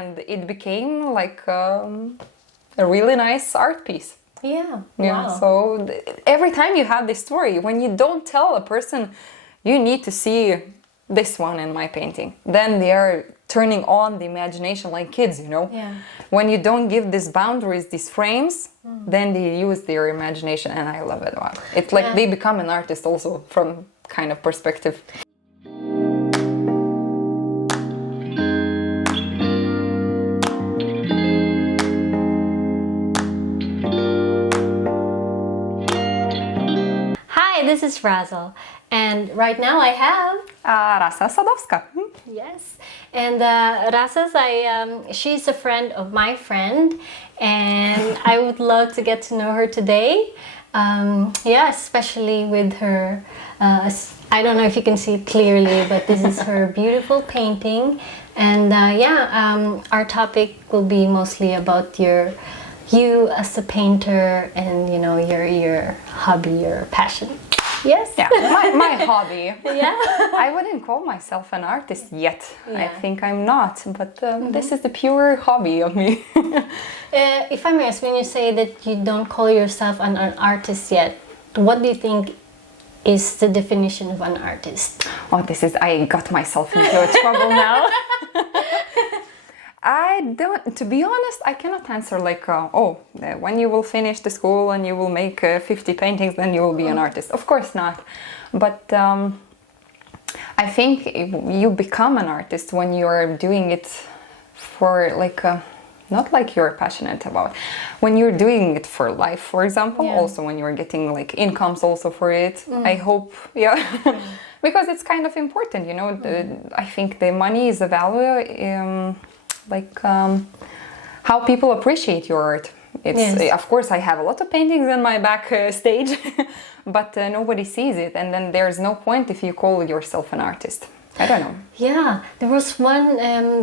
and it became like a really nice art piece. Yeah. Yeah. Wow. So every time you have this story, when you don't tell a person, you need to see this one in my painting. Then they are turning on the imagination like kids, you know. Yeah. When you don't give these boundaries, these frames, then they use their imagination, and I love it. Wow. It's like they become an artist also from kind of perspective. Hi, this is Razzle, and right now I have Rasa Sadowska. yes, and Rasas. She's a friend of my friend, and I would love to get to know her today. Yeah, especially with her. I don't know if you can see it clearly, but this is her beautiful painting, and our topic will be mostly about you as a painter, and you know your hobby, your passion. Yes. Yeah, my hobby. Yeah. I wouldn't call myself an artist yet. I Yeah. think I'm not, but this is the pure hobby of me. If I may ask, when you say that you don't call yourself an artist yet, what do you think is the definition of an artist? Oh, I got myself into a trouble now. I don't, to be honest, I cannot answer like, when you will finish the school and you will make 50 paintings, then you will be an artist. Of course not. But I think you become an artist when you're doing it for like, not like you're passionate about. When you're doing it for life, for example, also when you're getting like incomes also for it, I hope, because it's kind of important, you know. I think the money is a value. How people appreciate your art. Of course, I have a lot of paintings in my backstage, but nobody sees it, and then there's no point if you call yourself an artist. I don't know. Yeah, there was one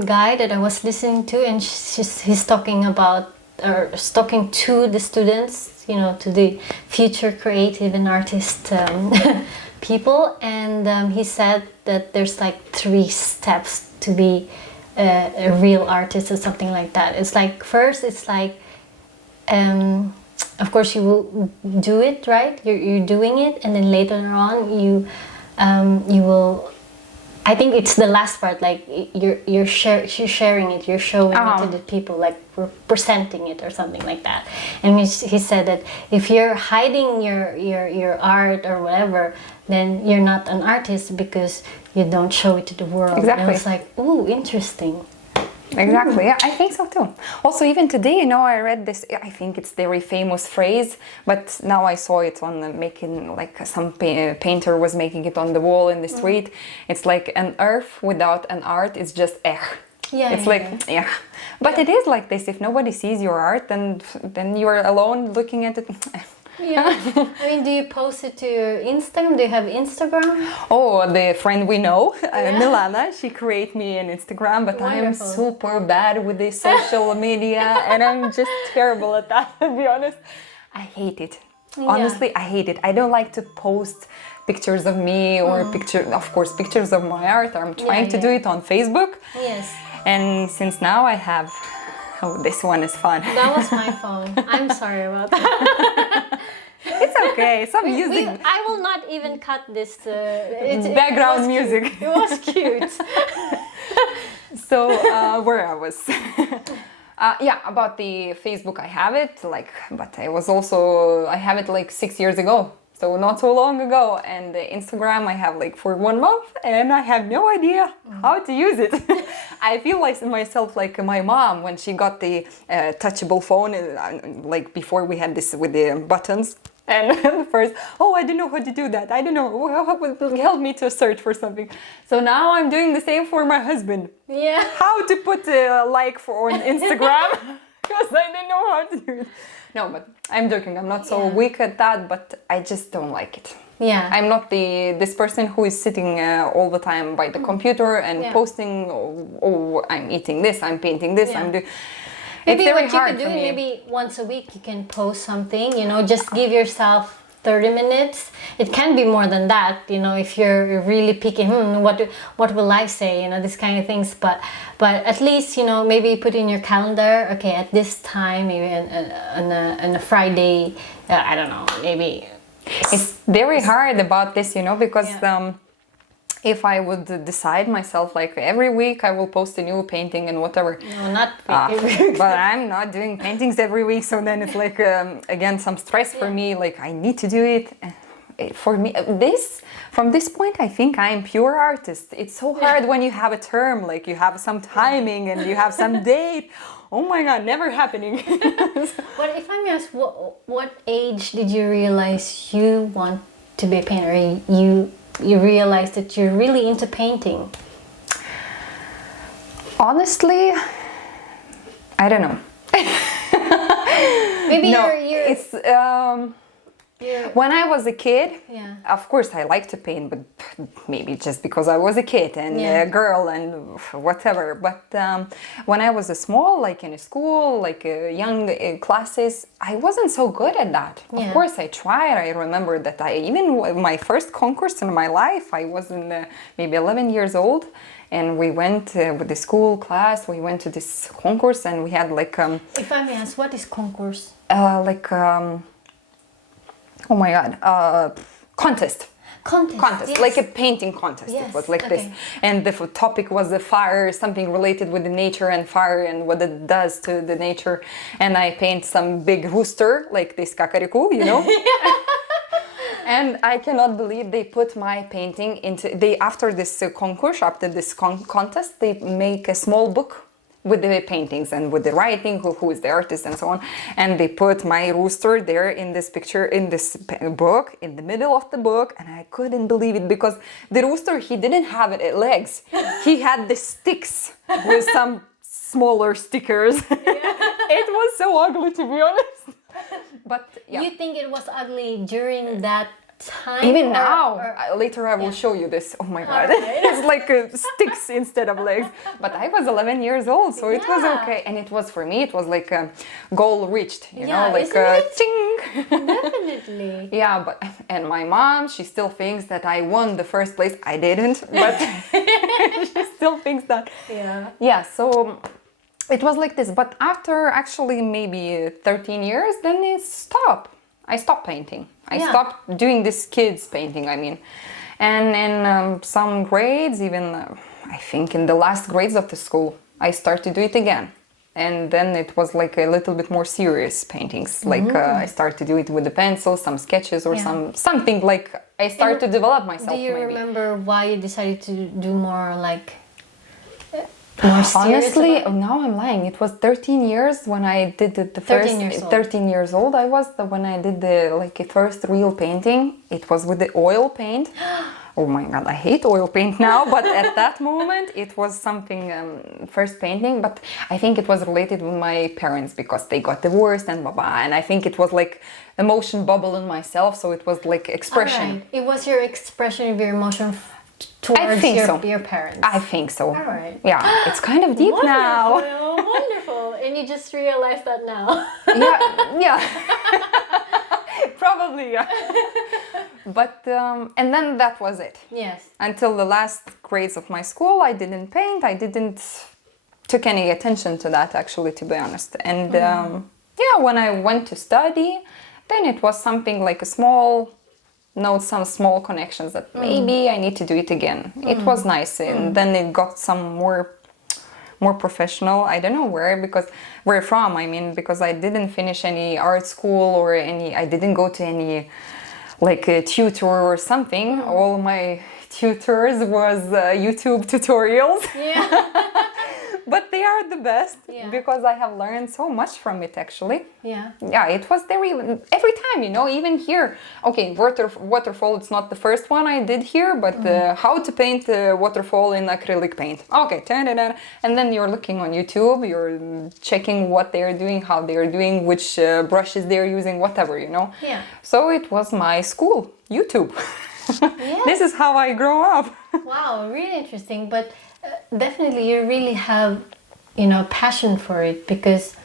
guy that I was listening to, and he's talking to the students, you know, to the future creative and artist people, and he said that there's like 3 steps to be a real artist or something like that. It's like, first it's like of course you will do it, right? You're doing it, and then later on you will, I think it's the last part, like you're sharing it, you're showing it to the people, like presenting it or something like that. And he said that if you're hiding your art or whatever, then you're not an artist because you don't show it to the world. Exactly. And I was like, ooh, interesting. Exactly, yeah, I think so too. Also, even today, you know, I read this, I think it's very famous phrase, but now I saw it on making, like some painter was making it on the wall in the street. It's like, an earth without an art is just Yeah, it's But it is like this, if nobody sees your art, then you're alone looking at it. Yeah. I mean, do you post it to your Instagram? Do you have Instagram? Oh, the friend we know, Milana, she created me an Instagram, but I am Wonderful. super bad with the social media, and I'm just terrible at that, to be honest. I hate it. Honestly, I hate it. I don't like to post pictures of me or pictures of my art. I'm trying to do it on Facebook. Yes. And since now I have... Oh, this one is fun. That was my phone. I'm sorry about that. It's okay. Some music. I will not even cut this. Background music. It was cute. So where I was. About the Facebook, I have it but I have it like 6 years ago. So not so long ago, and the Instagram I have like for 1 month, and I have no idea how to use it. I feel like myself like my mom when she got the touchable phone, like before we had this with the buttons. And first, I don't know how to do that. I don't know. Help me to search for something. So now I'm doing the same for my husband. Yeah. How to put a like for on Instagram, because I don't know how to do it. No, but I'm joking. I'm not so weak at that, but I just don't like it. Yeah. I'm not this person who is sitting all the time by the computer and posting, I'm eating this, I'm painting this, I'm doing... Maybe it's very what you hard could do, for me. maybe once a week you can post something, you know, just give yourself 30 minutes. It can be more than that, you know, if you're really picky, what will I say, you know, this kind of things. But at least, you know, maybe put in your calendar, okay, at this time, maybe on a Friday, I don't know, maybe. It's very hard about this, you know, because Yeah. if I would decide myself, like every week I will post a new painting and whatever. No, not But I'm not doing paintings every week, so then it's like again some stress for me. Like I need to do it. For me, from this point, I think I'm pure artist. It's so hard when you have a term, like you have some timing and you have some date. Oh my God, never happening. But if I may ask, what age did you realize you want to be a painter? You realized that you're really into painting? Honestly, I don't know. Maybe No, you're it's when I was a kid. Yeah. Of course, I like to paint, but maybe just because I was a kid and Yeah. a girl and whatever. But when I was a small, like in a school, like young classes, I wasn't so good at that. Yeah. Of course, I tried. I remember that my first concourse in my life, I was in maybe 11 years old. And we went with the school class, we went to this concourse and we had like... If I may ask, what is concourse? Oh my God, contest. Contest, yes. Like a painting contest. Yes, It was like this. okay. And the topic was the fire, something related with the nature and fire and what it does to the nature. And I paint some big rooster, like this kakariku, you know? And I cannot believe they put my painting after this concourse, after this contest, they make a small book with the paintings and with the writing, who is the artist and so on. And they put my rooster there in this picture, in this book, in the middle of the book. And I couldn't believe it because the rooster, he didn't have legs. He had the sticks with some smaller stickers. It was so ugly, to be honest. But yeah. You think it was ugly during that time? Even now, later I will show you this. Oh my God, it's like sticks instead of legs. But I was 11 years old, so it was okay. And it was, for me, it was like a goal reached, you know, like ching. Definitely. Yeah, and my mom, she still thinks that I won the first place. I didn't, but she still thinks that. Yeah. Yeah, so it was like this. But after actually maybe 13 years, then it stopped. I stopped painting. I stopped doing this kids painting, I mean. And in some grades, even I think in the last grades of the school, I started to do it again. And then it was like a little bit more serious paintings. Like I started to do it with the pencil, some sketches or something like I started to develop myself. Do you maybe. remember why you decided to do more like... More Honestly, now I'm lying. It was 13 years when I did the first. 13 years old. 13 years old I was when I did the first real painting. It was with the oil paint. Oh my God, I hate oil paint now, but at that moment it was something first painting. But I think it was related with my parents because they got divorced and blah blah. And I think it was like emotion bubble in myself, so it was like expression. Right. It was your expression of your emotion towards your parents. I think so. All right. Yeah, it's kind of deep now. Wonderful. And you just realized that now. Yeah. Probably, yeah. But, and then that was it. Yes. Until the last grades of my school, I didn't paint. I didn't took any attention to that, actually, to be honest. And when I went to study, then it was something like some small connections that maybe I need to do it again. It was nice, and then it got some more professional. I don't know where from. I mean, because I didn't finish any art school or I didn't go to any like a tutor or something. All my tutors was YouTube tutorials. Yeah. But they are the best because I have learned so much from it, actually. Yeah. Yeah, it was every time, you know, even here. Okay, waterfall, it's not the first one I did here, but how to paint a waterfall in acrylic paint. Okay, and then you're looking on YouTube, you're checking what they're doing, how they're doing, which brushes they're using, whatever, you know. Yeah. So it was my school, YouTube. Yes. This is how I grow up. Wow, really interesting. But definitely you really have, passion for it because,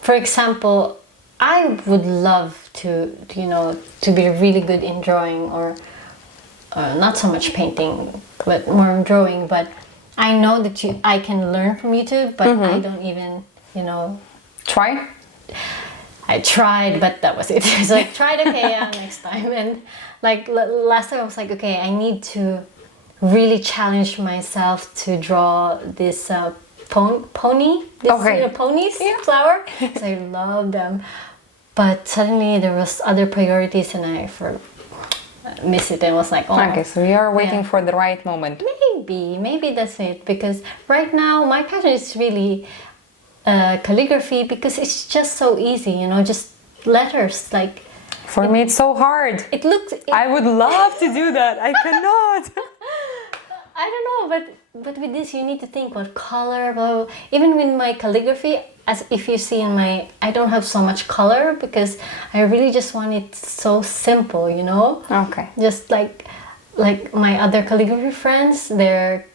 for example, I would love you know, to be really good in drawing, or not so much painting, but more drawing. But I know that I can learn from YouTube, but I don't even, you know. Try? I tried, but that was it. It's like, tried, okay, yeah, next time. And like last time I was like, okay, I need to really challenge myself to draw this pony, this ponies flower. So I love them. But suddenly there was other priorities and I missed it and was like, oh. Okay, so you are waiting for the right moment. Maybe that's it. Because right now my passion is really calligraphy, because it's just so easy, you know, just letters. Like for me it's so hard. I would love to do that. I cannot. I don't know, but with this you need to think what color, blah, blah. Even with my calligraphy, as if you see in I don't have so much color because I really just want it so simple, you know. Okay. Just like my other calligraphy friends, their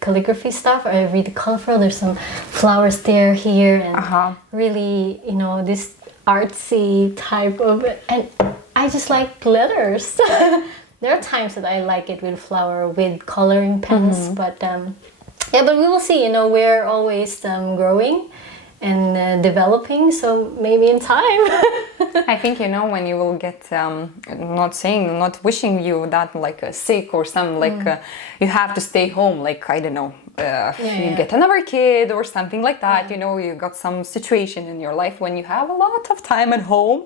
calligraphy stuff are really colorful. There's some flowers there, here, and really, you know, this artsy type of it. And I just like letters. There are times that I like it with flower, with coloring pens, but yeah, but we will see. You know, we're always growing and developing, so maybe in time. I think, you know, when you will get not wishing you that like sick or something, like you have to stay home, like I don't know, you get another kid or something like that, you know, you got some situation in your life when you have a lot of time at home.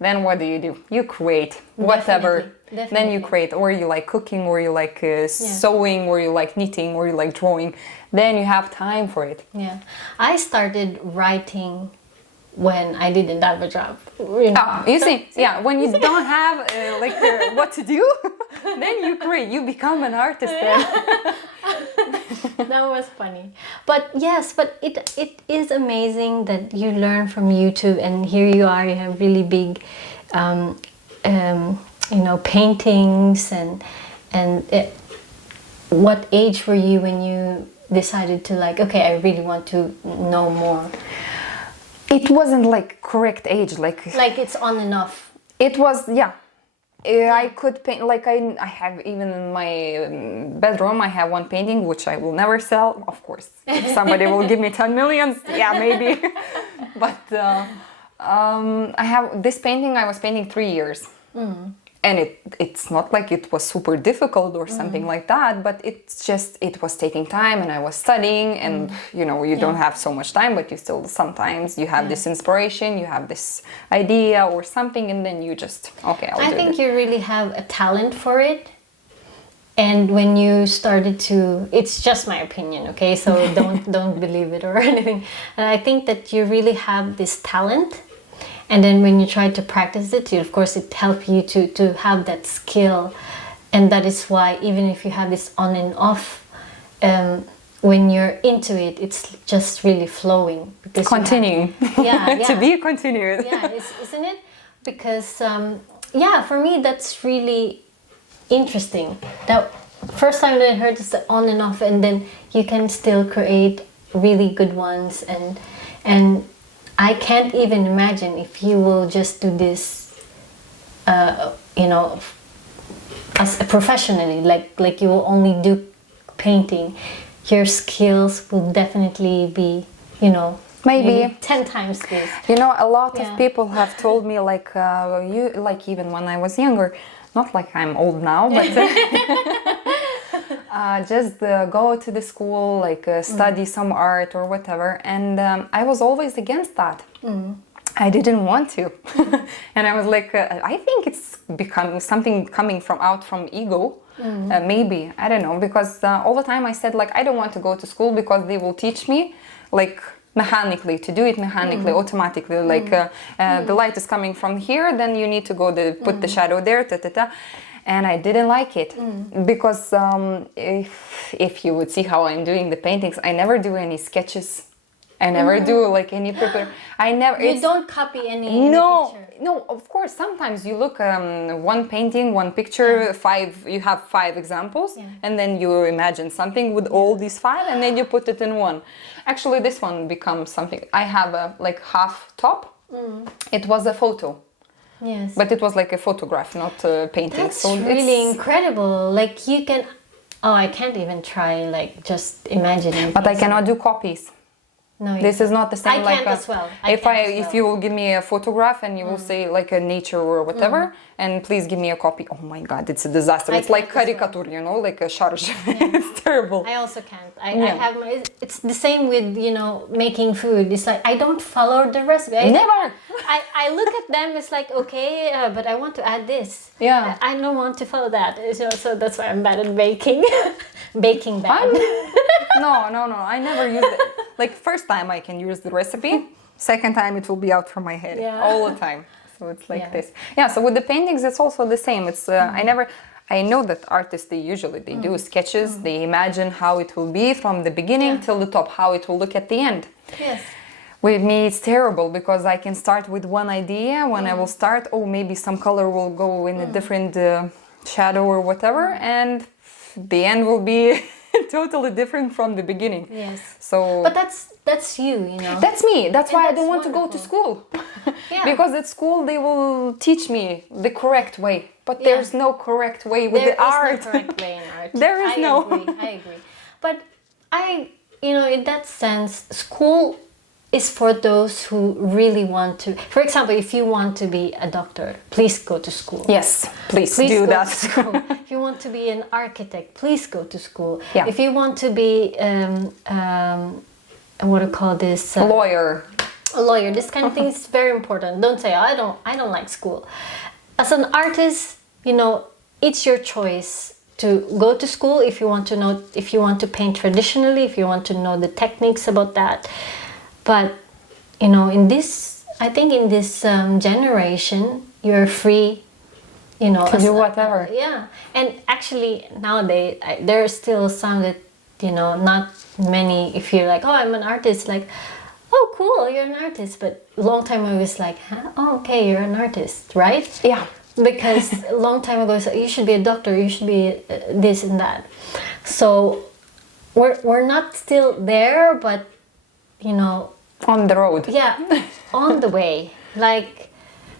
Then what do? You create whatever. Definitely. Then you create, or you like cooking, or you like sewing, or you like knitting, or you like drawing. Then you have time for it. Yeah, I started writing when I didn't have a job. You know? You see, when you don't have what to do, then you create. You become an artist. Then. That was funny, but yes, but it is amazing that you learn from YouTube, and here you are. You have really big, you know, paintings, and what age were you when you decided to like, okay, I really want to know more? It wasn't like correct age, like it's on and off. It was, I could paint, like I have, even in my bedroom I have one painting which I will never sell, of course. If somebody will give me 10 millions, maybe. But I have this painting, I was painting 3 years. And it's not like it was super difficult or something like that, but it's just, it was taking time, and I was studying, and you know, you don't have so much time, but you still, sometimes you have this inspiration, you have this idea or something, and then you just, okay, I think you really have a talent for it. And when you started to, it's just my opinion, okay, so don't believe it or anything. And I think that you really have this talent. And then when you try to practice it, of course, it helps you to have that skill. And that is why, even if you have this on and off, when you're into it, it's just really flowing. Because continuing. To be continuous. Isn't it? Because, for me, that's really interesting. That first time that I heard is the on and off, and then you can still create really good ones. And I can't even imagine if you will just do this, you know, as professionally, like you will only do painting. Your skills will definitely be, you know, maybe 10 times this. You know, a lot of people have told me, like, even when I was younger, not like I'm old now, but just go to the school, like study some art or whatever, and I was always against that. I didn't want to. And I was like, I think it's become something coming from ego. Maybe, I don't know, because all the time I said, like, I don't want to go to school because they will teach me, like, mechanically, to do it mechanically, automatically, like the light is coming from here, then you need to go put the shadow there, and I didn't like it, because if you would see how I'm doing the paintings, I never do any sketches. I never do like any prepare. I never. You don't copy any. No, no. Of course, sometimes you look one painting, one picture, you have 5 examples, and then you imagine something with all these 5, and then you put it in one. Actually, this one becomes something. I have a like half top. It was a photo. Yes. But it was like a photograph, not a painting. That's so really incredible. Like you can, oh, I can't even try like just imagining. But I things. cannot do copies. No, you This is can't. not the same. I like can't as well. if you will give me a photograph and you will say like a nature or whatever, and please give me a copy. Oh my God, it's a disaster. It's like can't as well. caricature, you know, like a charge. It's terrible. I also can't. I have my. It's the same with making food. It's like I don't follow the recipe. Never. I look at them. It's like okay, but I want to add this. Yeah. I don't want to follow that. So that's why I'm bad at baking. Baking bad. No. I never used it. Like first time I can use the recipe. Second time it will be out from my head all the time. So it's like this. Yeah. So with the paintings, it's also the same. It's I know that artists they do sketches. They imagine how it will be from the beginning till the top, how it will look at the end. Yes. With me, it's terrible because I can start with one idea. When I will start, maybe some color will go in a different shadow or whatever, and the end will be totally different from the beginning. Yes. So, but that's you, That's me. That's why I that's don't want to go to wonderful. school. Yeah. Because at school they will teach me the correct way, but there's no correct way with There the art. is no correct way in art. There is no. I agree. But in that sense, school is for those who really want to. For example, if you want to be a doctor, please go to school. Yes, please do go that. to school. If you want to be an architect, please go to school. Yeah. If you want to be what do you call this? Lawyer. A lawyer. This kind of thing is very important. Don't say I don't like school. As an artist, it's your choice to go to school if you want to paint traditionally, if you want to know the techniques about that. But in this generation, you're free, To do whatever. Yeah, and actually nowadays there are still some that not many. If you're like, oh, I'm an artist, like, oh, cool, you're an artist. But a long time ago, it's like, huh? Oh, okay, you're an artist, right? Yeah. Because a long time ago, you should be a doctor, you should be this and that. So we're not still there, but On the road. yeah, on the way. Like,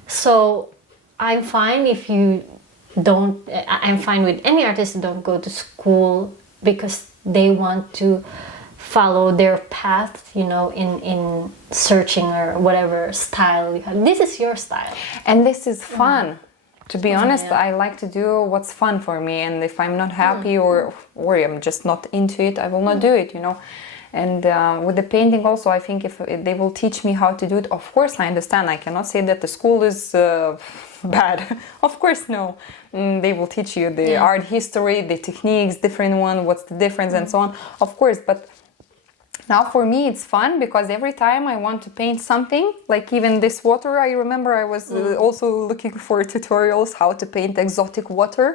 so I'm fine if you don't. I'm fine with any artist who don't go to school because they want to follow their path, in searching or whatever style you have. This is your style. And this is fun. To be honest, yeah. I like to do what's fun for me, and if I'm not happy or I'm just not into it, I will not do it, And with the painting also, I think if they will teach me how to do it, of course I understand. I cannot say that the school is bad. Of course, no. They will teach you the art history, the techniques, different one, what's the difference and so on. Of course, but now for me it's fun because every time I want to paint something, like even this water, I remember I was also looking for tutorials how to paint exotic water.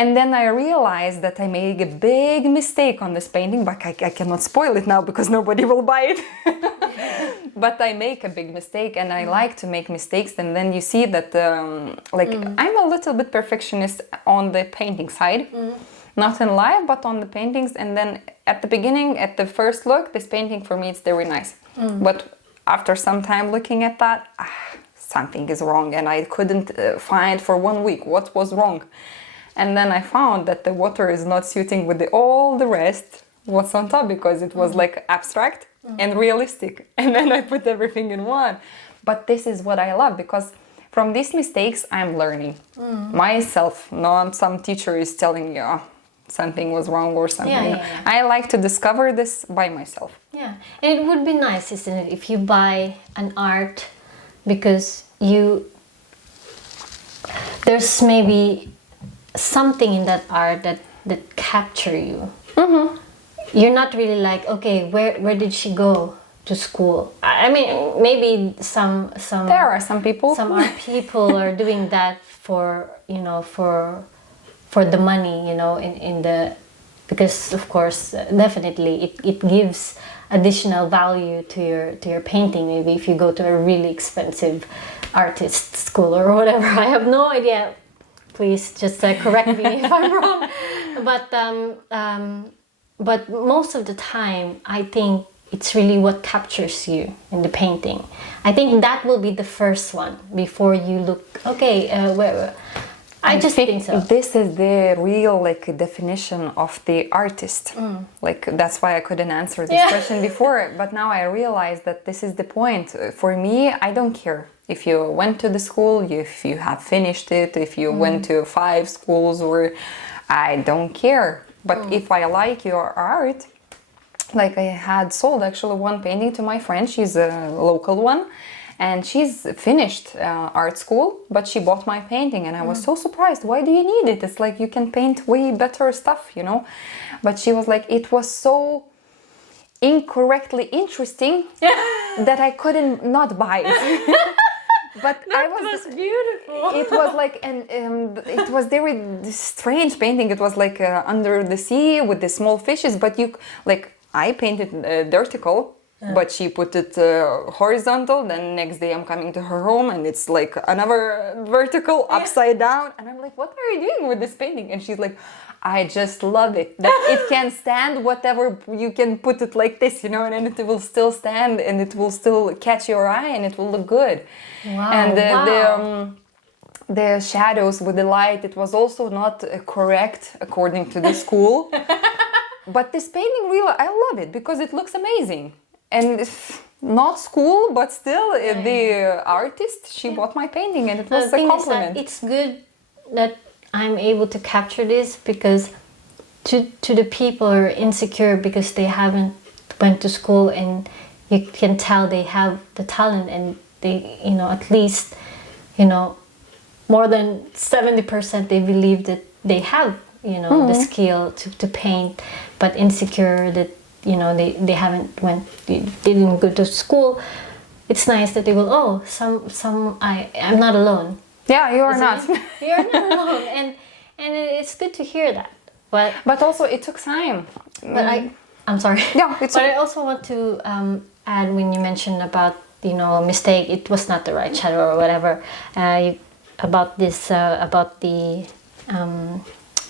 And then I realized that I made a big mistake on this painting, but I cannot spoil it now because nobody will buy it. But I make a big mistake, and I like to make mistakes. And then you see that, I'm a little bit perfectionist on the painting side. Not in life, but on the paintings. And then at the beginning, at the first look, this painting for me, it's very nice. But after some time looking at that, something is wrong. And I couldn't find for 1 week what was wrong. And then I found that the water is not suiting with all the rest what's on top because it was like abstract and realistic. And then I put everything in one. But this is what I love because from these mistakes I'm learning myself. Not some teacher is telling you something was wrong or something. Yeah. I like to discover this by myself. Yeah, and it would be nice, isn't it, if you buy an art because there's maybe something in that art that capture you. You're not really like, okay, where did she go to school? I mean, maybe some There are some people. some art people are doing that for for the money, in the, because of course definitely it gives additional value to your painting. Maybe if you go to a really expensive artist school or whatever. I have no idea. Please just correct me if I'm wrong. But most of the time, I think it's really what captures you in the painting. I think that will be the first one before you look, okay, where I just think so. This is the real like definition of the artist. Like that's why I couldn't answer this question before, but now I realize that this is the point. For me, I don't care if you went to the school, if you have finished it, if you went to 5 schools, or I don't care. But if I like your art, like I had sold actually one painting to my friend, she's a local one, and she's finished art school, but she bought my painting, and I was so surprised. Why do you need it? It's like you can paint way better stuff, you know? But she was like, it was so incorrectly interesting that I couldn't not buy it. But That was beautiful. It was like it was very strange painting. It was like under the sea with the small fishes, but you like I painted vertical. But she put it horizontal. Then next day I'm coming to her home and it's like another vertical upside down. And I'm like, what are you doing with this painting? And she's like, I just love it. That it can stand whatever you can put it like this, you know, and it will still stand and it will still catch your eye and it will look good. Wow. And the shadows with the light, it was also not correct according to the school. But this painting, really, I love it because it looks amazing. And it's not school, but still, the artist, she bought my painting and it was a compliment. It's good that I'm able to capture this because to the people who are insecure because they haven't went to school, and you can tell they have the talent and they, you know, at least, you know, more than 70% they believe that they have, you know, the skill to paint, but insecure that, you know, they didn't go to school. It's nice that they will, I'm not alone. Yeah, you are not. You're not alone, and it's good to hear that. But also it took time. But I'm sorry. Yeah, I also want to add, when you mentioned about, you know, mistake, it was not the right shadow or whatever. About the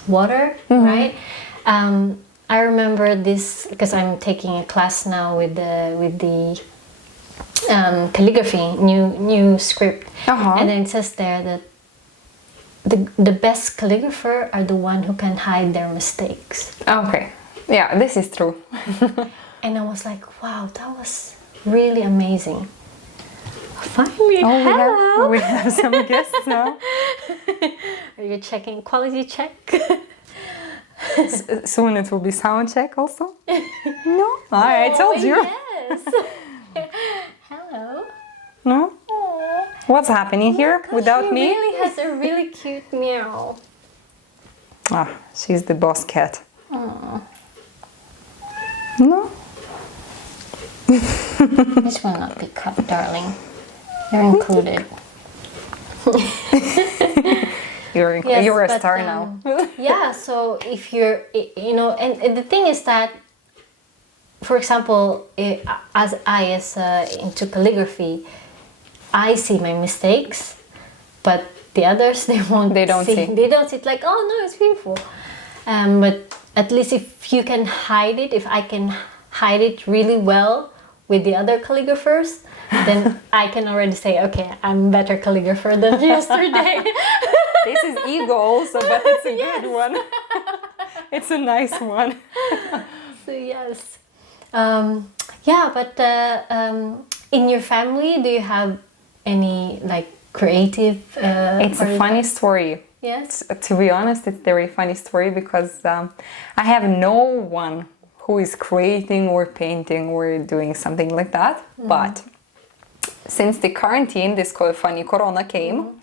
water, right? I remember this because I'm taking a class now with the calligraphy, new script, and then it says there that the best calligrapher are the one who can hide their mistakes. Okay, yeah, this is true. And I was like, wow, that was really amazing. Finally, we have some guests now. Are you checking quality check? Soon it will be sound check also. No, I told you. Yes. Hello. No. Aww. What's happening here without me? She really has a really cute meow. Ah, she's the boss cat. Aww. No. This will not be cut, darling. You're included. You're a star now. Yeah, so if you're, you know, and the thing is that, for example, as into calligraphy, I see my mistakes, but the others, they don't see. They don't see it like, oh no, it's beautiful. But at least if you can hide it, if I can hide it really well with the other calligraphers, then I can already say, okay, I'm a better calligrapher than yesterday. This is ego also, but it's a good one. It's a nice one. So yes. Yeah, but in your family, do you have any like creative... it's a funny story. Yes. To be honest, it's a very funny story because I have no one who is creating or painting or doing something like that. But since the quarantine, this funny corona came,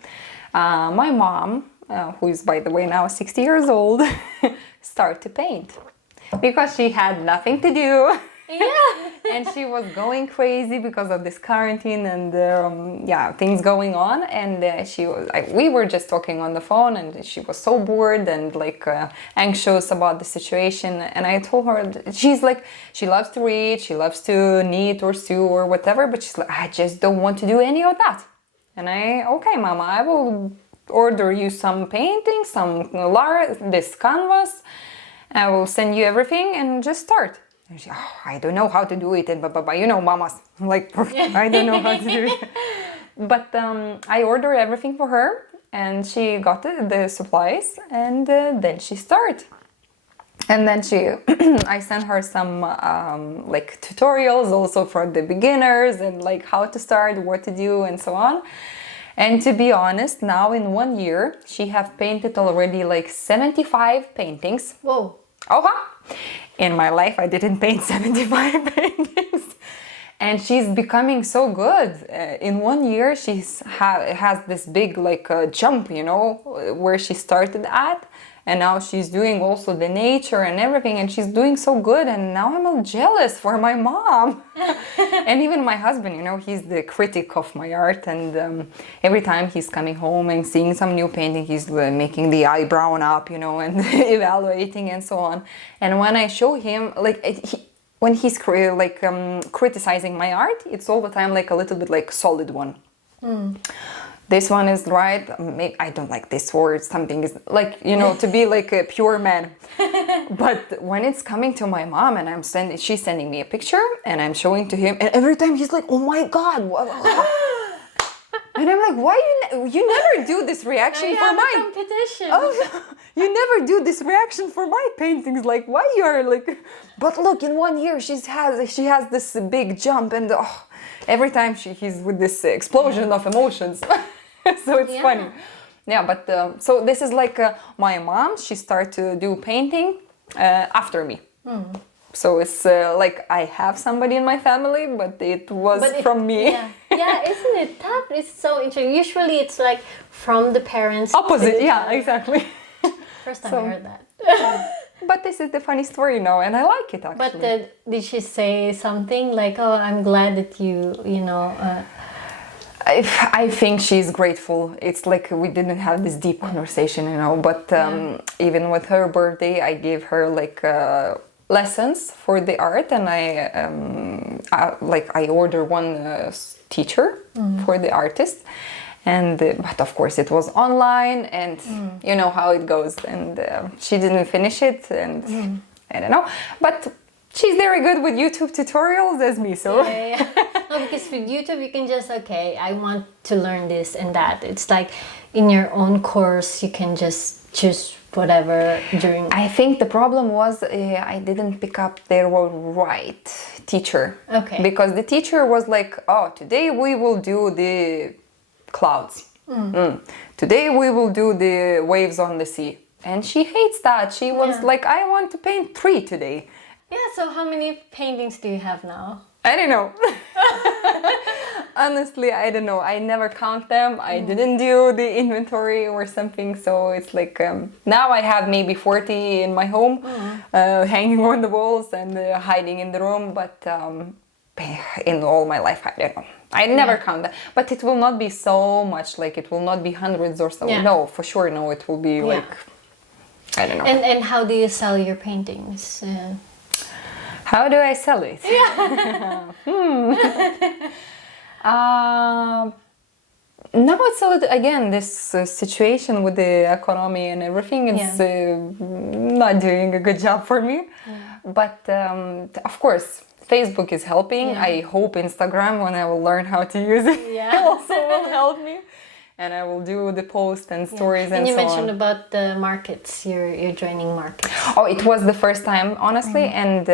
my mom, who is by the way now 60 years old, started to paint because she had nothing to do. Yeah. And she was going crazy because of this quarantine and things going on. And we were just talking on the phone, and she was so bored and like anxious about the situation. And I told her, she's like, she loves to read, she loves to knit or sew or whatever, but she's like, I just don't want to do any of that. And okay, Mama, I will order you some painting, this canvas. I will send you everything and just start. And she, oh, I don't know how to do it, and blah, blah, blah. You know, mamas, like, I don't know how to do it. But I ordered everything for her, and she got the supplies, and then she started. And then I sent her some like tutorials also for the beginners, and like how to start, what to do, and so on. And to be honest, now in 1 year, she have painted already like 75 paintings. Whoa. In my life, I didn't paint 75 paintings. And she's becoming so good. In 1 year, she has this big like jump, you know, where she started at. And now she's doing also the nature and everything, and she's doing so good. And now I'm all jealous for my mom. And even my husband, you know, he's the critic of my art. And every time he's coming home and seeing some new painting, he's making the eyebrow up, you know, and evaluating and so on. And when I show him, like, when he's criticizing my art, it's all the time like a little bit like solid one. This one is right. I don't like this word. Something is like, you know, to be like a pure man. But when it's coming to my mom and she's sending me a picture and I'm showing to him, and every time he's like, "Oh my God!" And I'm like, "Why you never do this reaction for mine? Competition. Oh, you never do this reaction for my paintings. Like, why you are like?" But look, in 1 year she has this big jump, and every time he's with this explosion of emotions. So it's funny. Yeah, but so this is like my mom. She started to do painting after me. So it's like I have somebody in my family, but it was from me. Yeah, isn't it tough? It's so interesting. Usually it's like from the parents. Opposite, yeah, exactly. First time I heard that. But this is the funny story now, and I like it actually. But did she say something like, "Oh, I'm glad that you know"? I think she's grateful. It's like we didn't have this deep conversation, you know. But even with her birthday, I gave her like lessons for the art, and I ordered one teacher for the artist. And but of course it was online, and you know how it goes. And she didn't finish it, and I don't know. But she's very good with YouTube tutorials as me, so. Yeah. No, because with YouTube you can just, okay, I want to learn this and that. It's like in your own course you can just choose whatever during. I think the problem was I didn't pick up the right teacher. Okay. Because the teacher was like, "Oh, today we will do the clouds. Today we will do the waves on the sea." And she hates that. She was like, "I want to paint 3 today." Yeah, so how many paintings do you have now? I don't know. Honestly, I don't know. I never count them. I didn't do the inventory or something. So it's like now I have maybe 40 in my home, hanging on the walls and hiding in the room. But in all my life, I don't know. I never count them. But it will not be so much. Like it will not be hundreds or so. No, for sure. No, it will be like, I don't know. And how do you sell your paintings? How do I sell it? Now it's a little, again, this situation with the economy and everything is not doing a good job for me. But of course, Facebook is helping. I hope Instagram, when I will learn how to use it, also will help me. And I will do the posts and stories and so on. And you mentioned about the markets, you're joining markets. Oh, it was the first time, honestly. And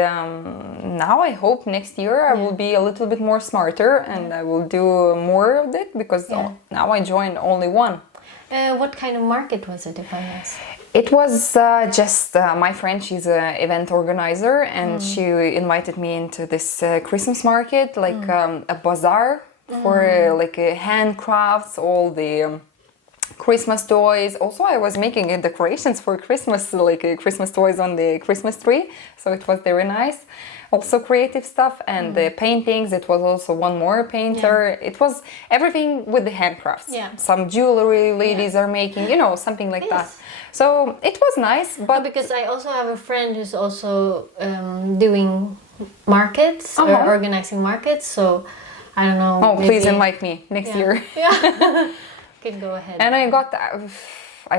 now I hope next year I will be a little bit more smarter and I will do more of it, because now I joined only one. What kind of market was it, if I ask? It was just my friend, she's an event organizer, and she invited me into this Christmas market, like a bazaar. For like handcrafts, all the Christmas toys. Also, I was making decorations for Christmas, like Christmas toys on the Christmas tree. So it was very nice. Also creative stuff, and the paintings. It was also one more painter. It was everything with the handcrafts. Some jewelry ladies are making, you know, something like that. So it was nice. But because I also have a friend who's also doing markets or organizing markets. So I don't know. Oh, please invite me next year. Could go ahead. And I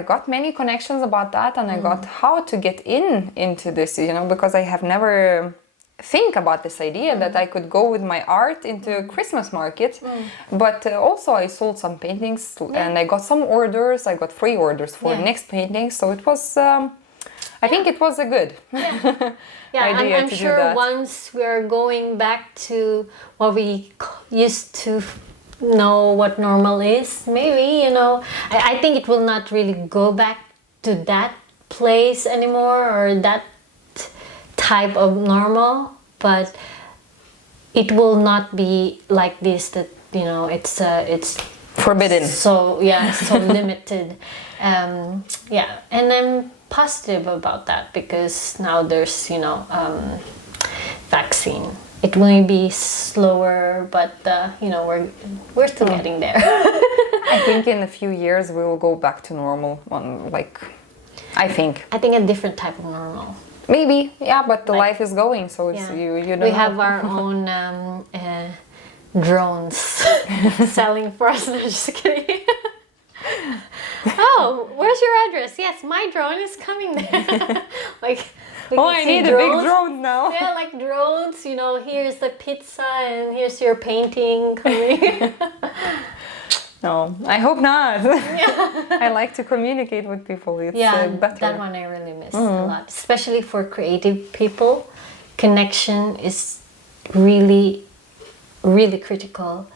got many connections about that, and I got how to get into this, you know, because I have never think about this idea that I could go with my art into a Christmas market. But also I sold some paintings and I got some orders. I got 3 orders for next painting. So it was, I think it was a good idea I'm to sure do that. once we're going back to what we used to know what normal is, maybe, you know, I think it will not really go back to that place anymore or that type of normal, but it will not be like this, that, you know, it's Forbidden. so so limited. And I'm positive about that because now there's, you know, vaccine. It may be slower, but you know, we're still getting there. I think in a few years we will go back to normal. I think a different type of normal. maybe, yeah, but the life is going, so it's you don't we know. have our own drones selling for us. No, just kidding. Oh, where's your address? Yes, my drone is coming there. Like, we can I see need a big drone now. Yeah, like drones, you know, here's the pizza and here's your painting coming. No, I hope not. I like to communicate with people. It's better. That one I really miss a lot, especially for creative people. Connection is really, really critical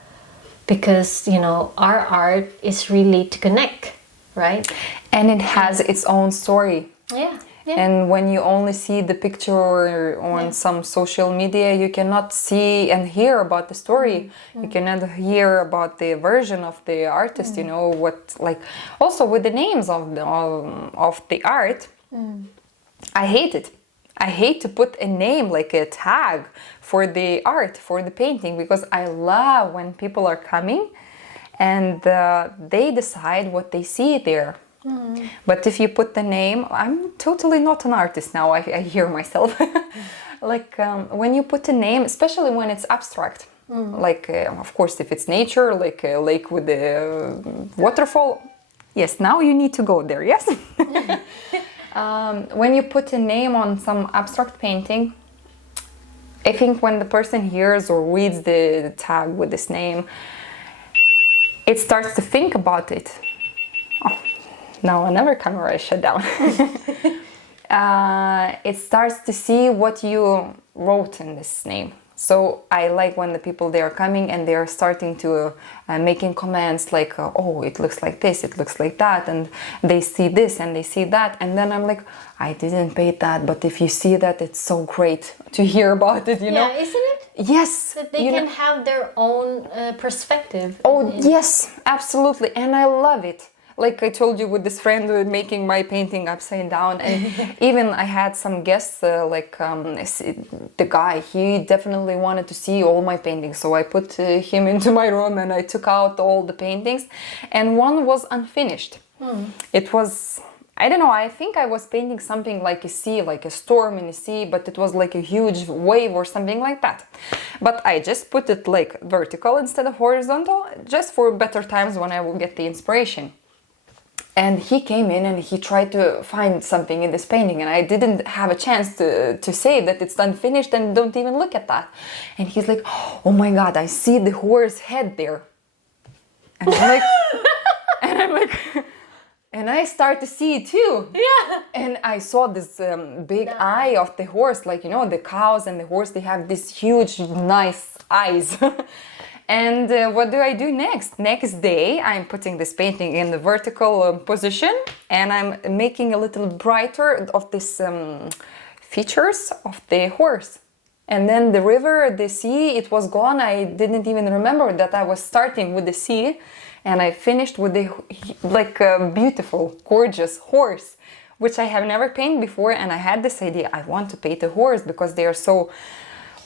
because, you know, our art is really to connect, right? And it has its own story. Yeah. And when you only see the picture on some social media, you cannot see and hear about the story. You cannot hear about the version of the artist. You know what, like, also with the names of the art. I hate it. I hate to put a name, like a tag for the art, for the painting, because I love when people are coming and they decide what they see there. But if you put the name, I'm totally not an artist now, I hear myself. Like when you put a name, especially when it's abstract, like of course if it's nature, like a lake with a waterfall, yes, now you need to go there, yes? When you put a name on some abstract painting, I think when the person hears or reads the tag with this name, it starts to think about it. No, another camera is shut down. It starts to see what you wrote in this name. So I like when the people, they are coming and they are starting to making comments like, oh, it looks like this, it looks like that, and they see this and they see that, and then I'm like, I didn't paint that, but if you see that, it's so great to hear about it, you know? Yeah, isn't it? Yes. That they can have their own perspective. Oh, yes, absolutely, and I love it. Like I told you with this friend making my painting upside down, and even I had some guests, the guy, he definitely wanted to see all my paintings, so I put him into my room and I took out all the paintings, and one was unfinished. It was, I don't know, I think I was painting something like a sea, like a storm in the sea, but it was like a huge wave or something like that. But I just put it like vertical instead of horizontal, just for better times when I will get the inspiration. And he came in and he tried to find something in this painting, and I didn't have a chance to say that it's unfinished and don't even look at that. And he's like, oh my God, I see the horse head there. And I'm like, and I start to see it too. Yeah. And I saw this big eye of the horse, like, you know, the cows and the horse, they have these huge, nice eyes. And what do I do next? Next day, I'm putting this painting in the vertical position, and I'm making a little brighter of this features of the horse. And then the river, the sea, it was gone. I didn't even remember that I was starting with the sea, and I finished with the beautiful, gorgeous horse, which I have never painted before. And I had this idea: I want to paint a horse because they are so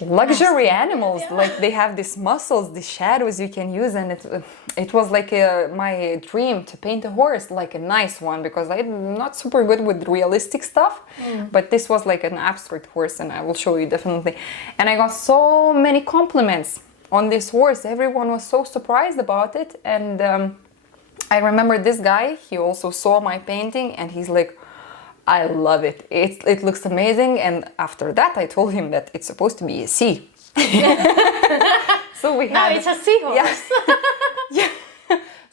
luxury animals, like they have these muscles, these shadows you can use, and it was like my dream to paint a horse, like a nice one, because I'm not super good with realistic stuff, but this was like an abstract horse, and I will show you definitely. And I got so many compliments on this horse. Everyone was so surprised about it, and I remember this guy, he also saw my painting, and he's like, I love it. It looks amazing. And after that, I told him that it's supposed to be a C. So we had. Now it's a seahorse. Yeah. Yeah.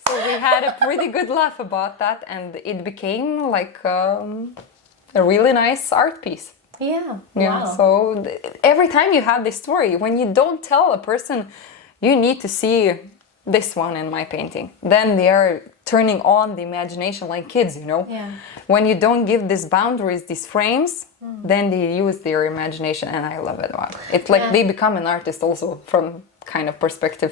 So we had a pretty good laugh about that, and it became like a really nice art piece. Yeah. Yeah. Wow. So every time you have this story, when you don't tell a person, you need to see this one in my painting. Then they are turning on the imagination like kids, you know. Yeah. When you don't give these boundaries, these frames, then they use their imagination, and I love it. Wow. It's like they become an artist also from kind of perspective.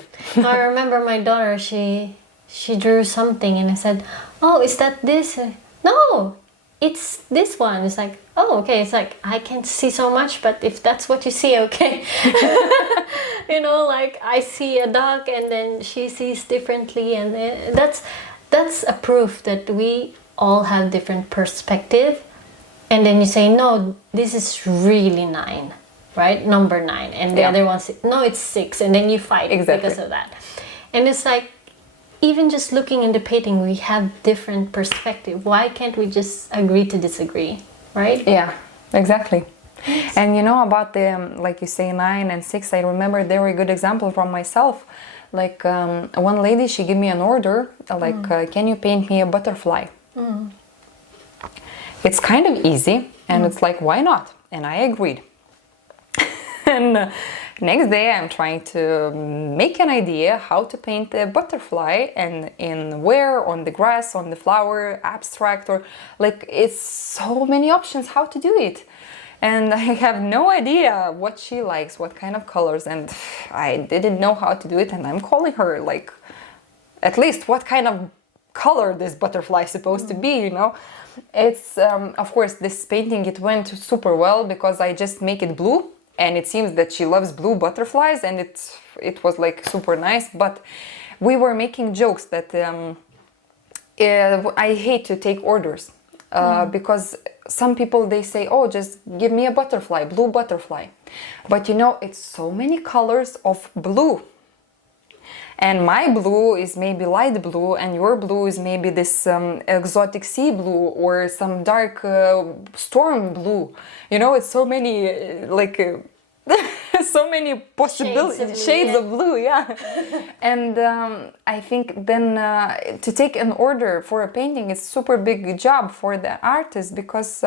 I remember my daughter, she drew something and I said, "Oh, is that this?" "No, it's this one." It's like, "Oh, okay." It's like, I can't see so much, but if that's what you see, okay. You know, like I see a dog and then she sees differently, and that's a proof that we all have different perspective. And then you say, "No, this is really 9, right? Number 9." And the other one says, "No, it's 6." And then you fight because of that. And it's like, even just looking in the painting, we have different perspective. Why can't we just agree to disagree, right? Yeah, exactly. And you know about the, like you say, 9 and 6, I remember a very good example from myself. Like one lady, she gave me an order, like, can you paint me a butterfly? It's kind of easy, and it's like, why not? And I agreed. And next day I'm trying to make an idea how to paint a butterfly, and in where, on the grass, on the flower, abstract, or like, it's so many options how to do it. And I have no idea what she likes, what kind of colors, and I didn't know how to do it. And I'm calling her, like, at least what kind of color this butterfly is supposed to be, you know. It's of course, this painting, it went super well because I just make it blue, and it seems that she loves blue butterflies, and it was like super nice. But we were making jokes that I hate to take orders because some people, they say, "Oh, just give me a butterfly, blue butterfly." But you know, it's so many colors of blue. And my blue is maybe light blue, and your blue is maybe this exotic sea blue, or some dark storm blue. You know, it's so many so many possibilities, shades of blue, yeah. And I think then to take an order for a painting is super big job for the artist, because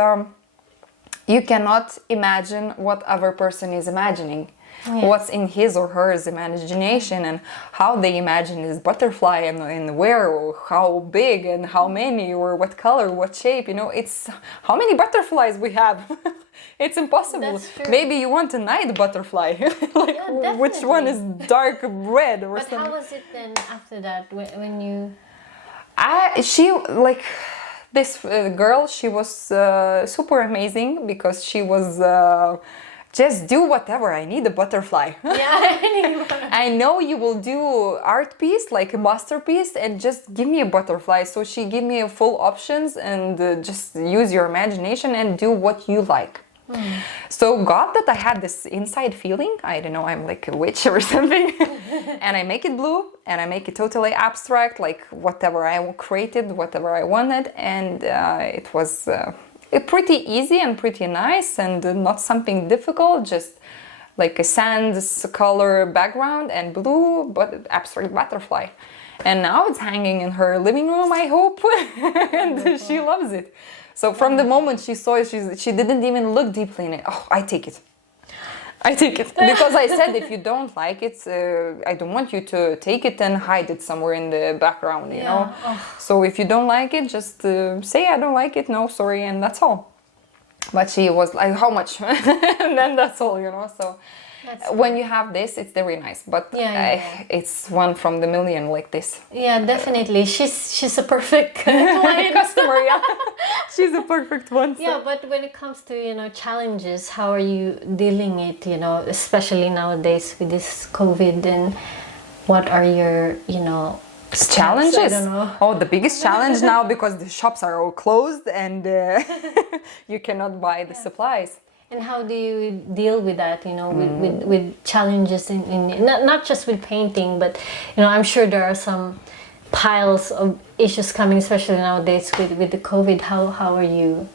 you cannot imagine what other person is imagining. Yes. What's in his or her imagination, and how they imagine this butterfly, and where, or how big, and how many, or what color, what shape. You know, it's how many butterflies we have. It's impossible. Maybe you want a night butterfly, like, yeah, which one is dark red or something. But how was it then after that, when you? She, like, this girl, she was super amazing, because she was. Just do whatever, I need a butterfly. Yeah, I know you will do art piece, like a masterpiece, and just give me a butterfly. So she gave me a full options, and just use your imagination and do what you like. So God, that I had this inside feeling, I don't know, I'm like a witch or something. And I make it blue, and I make it totally abstract, like whatever I created, whatever I wanted. And it was... pretty easy and pretty nice, and not something difficult, just like a sand color background and blue but abstract butterfly. And now it's hanging in her living room, I hope. And she loves it. So from the moment she saw it, she didn't even look deeply in it. Oh, I take it. Because I said, if you don't like it, I don't want you to take it and hide it somewhere in the background, you know. So if you don't like it, just say, I don't like it, no, sorry, and that's all. But she was like, how much? And then that's all, you know. So when you have this, it's very nice. But it's one from the million, like this. Yeah, definitely. She's a perfect client. Customer, yeah. She's a perfect one. So. Yeah, but when it comes to, you know, challenges, how are you dealing it, you know, especially nowadays with this COVID, and what are your, you know, challenges? I don't know. Oh, the biggest challenge now, because the shops are all closed, and you cannot buy the supplies. And how do you deal with that, you know, with challenges in not just with painting, but, you know, I'm sure there are some piles of issues coming, especially nowadays with the COVID. How are you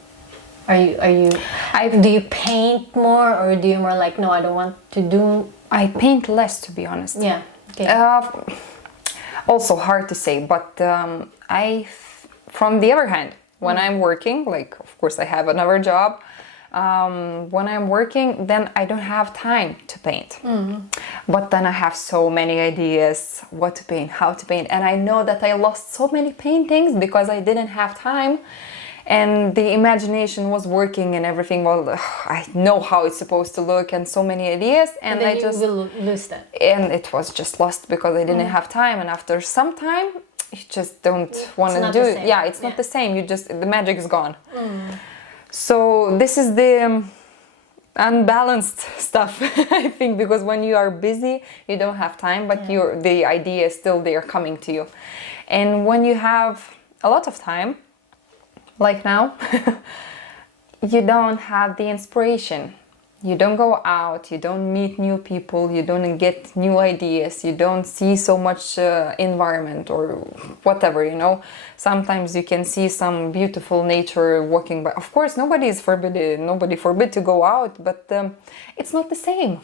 Do you paint more, or do you more like, no, I don't want to do? I paint less, to be honest. Yeah. Okay. Also hard to say, but from the other hand, when I'm working, like of course I have another job. When I'm working, then I don't have time to paint. But then I have so many ideas what to paint, how to paint, and I know that I lost so many paintings because I didn't have time, and the imagination was working and everything. Well, I know how it's supposed to look and so many ideas, and then I just will lose that. And it was just lost because I didn't have time, and after some time you just don't want to do it. Yeah, it's not the same. The magic is gone. So this is the unbalanced stuff, I think, because when you are busy, you don't have time, but the idea is still there coming to you. And when you have a lot of time, like now, you don't have the inspiration. You don't go out, you don't meet new people, you don't get new ideas, you don't see so much environment or whatever, you know. Sometimes you can see some beautiful nature walking by. Of course, nobody forbid to go out, but it's not the same.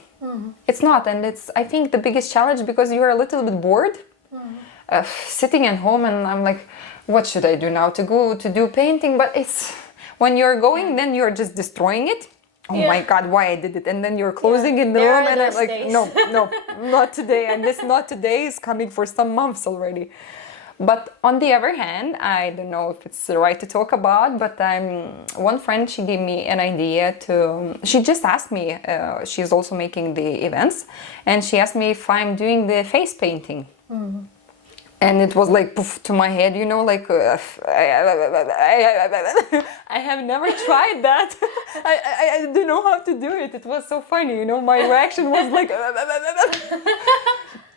It's not, and it's, I think, the biggest challenge, because you're a little bit bored sitting at home, and I'm like, what should I do now to go to do painting? But it's, when you're going, then you're just destroying it. Oh my God, why I did it? And then you're closing in the room, and I'm like, days. no, not today. And this not today is coming for some months already. But on the other hand, I don't know if it's right to talk about, but one friend, she gave me an idea she just asked me, she's also making the events, and she asked me if I'm doing the face painting. And it was like poof to my head, you know, like I have never tried that. I don't know how to do it. It was so funny, you know. My reaction was like,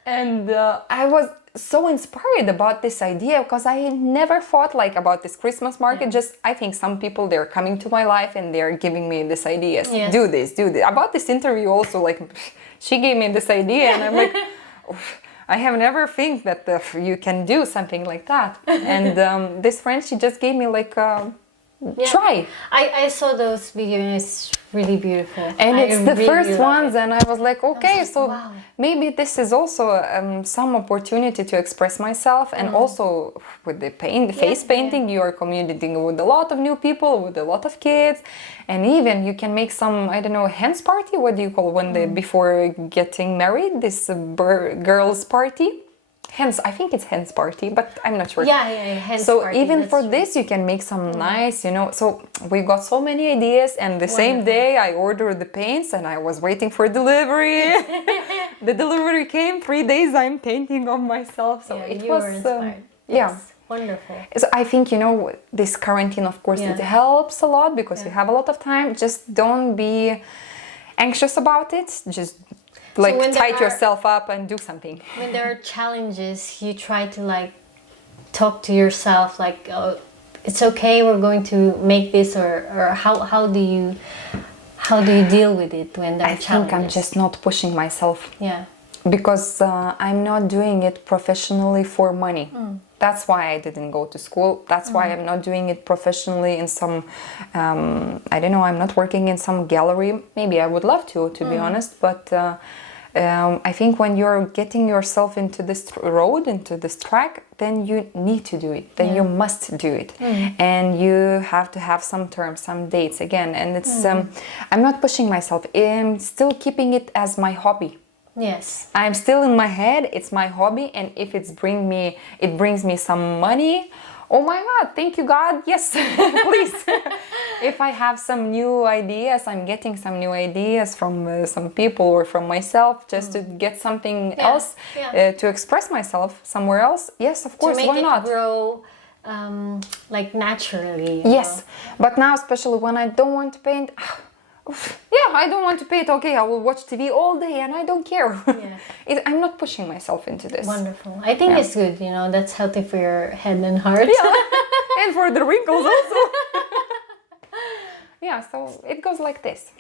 and I was so inspired about this idea, because I never thought like about this Christmas market. Just, I think some people, they're coming to my life and they're giving me this ideas. Yes. Do this. About this interview also, like she gave me this idea, and I'm like, I have never think that you can do something like that. And this friend, she just gave me like try. I saw those videos. It's really beautiful. And it's the really first love ones, it. and I was like, okay, like, so wow. maybe this is also some opportunity to express myself. And also with the face painting, you are communicating with a lot of new people, with a lot of kids, and even you can make some, I don't know, hens party. What do you call when they before getting married? This girls' party. Hens, I think it's hens party, but I'm not sure. Yeah, hens so party, even that's for true. this, you can make some nice, you know. So we got so many ideas, and the same day I ordered the paints, and I was waiting for delivery. The delivery came 3 days. I'm painting on myself, so it you was were inspired. Yes. Wonderful. So I think, you know, this quarantine, of course, it helps a lot, because you have a lot of time. Just don't be anxious about it. Just like tight yourself up and do something. When there are challenges, you try to like talk to yourself like, oh, it's okay, we're going to make this, or how do you deal with it when there are challenges? I think I'm just not pushing myself. Yeah. Because I'm not doing it professionally for money. That's why I didn't go to school. That's why I'm not doing it professionally in some, I don't know, I'm not working in some gallery. Maybe I would love to be honest, but I think when you're getting yourself into this road, into this track, then you need to do it. Then you must do it. And you have to have some terms, some dates again. And it's, I'm not pushing myself. I'm still keeping it as my hobby. Yes. I'm still in my head, it's my hobby, and if it brings me some money, oh my God, thank you God, yes, please. If I have some new ideas, I'm getting some new ideas from some people or from myself, just to get something else, to express myself somewhere else, yes, of course, why not? To make it grow like naturally. Yes, but now especially when I don't want to paint, I don't want to paint. Okay, I will watch TV all day and I don't care. I'm not pushing myself into this. Wonderful. I think it's good, you know, that's healthy for your head and heart. And for the wrinkles also. So it goes like this.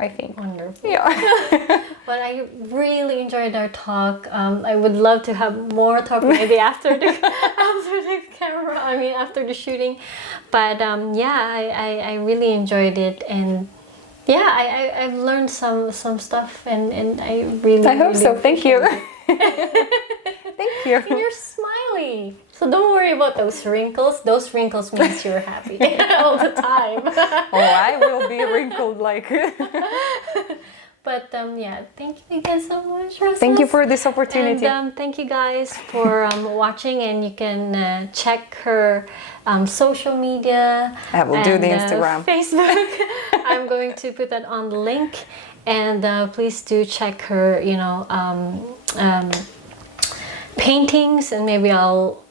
I think. Wonderful. Yeah. But I really enjoyed our talk. I would love to have more talk maybe after the camera. I mean, after the shooting. But yeah, I really enjoyed it, and yeah, I've learned some stuff, and I really. I hope really so. Thank you. Thank you. And you're smiley, so don't worry about those wrinkles. Those wrinkles means you're happy all the time. Oh, I will be wrinkled like. But yeah, thank you guys so much, Rasas. Thank you for this opportunity. And thank you guys for watching, and you can check her social media. I will do the Instagram. Facebook. I'm going to put that on the link, and please do check her, paintings, and maybe I'll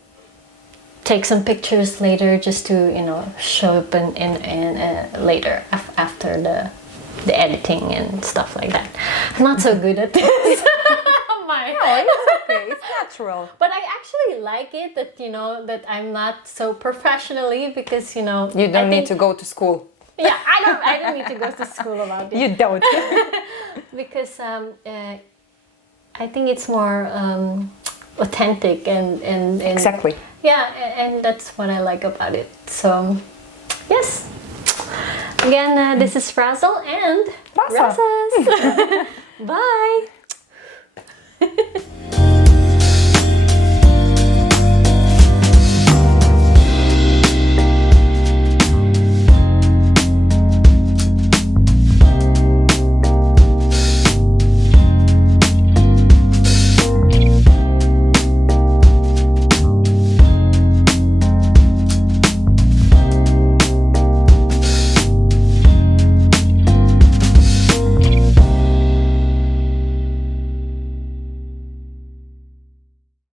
take some pictures later just to show up in later after the editing and stuff like that. I'm not so good at this. No, it's okay. It's natural. But I actually like it that that I'm not so professionally, because You don't need to go to school. Yeah, I don't need to go to school about it. You don't. Because I think it's more authentic and Exactly. yeah, and that's what I like about it. So yes, again, this is Razzle and Rasa. Rasas. Bye.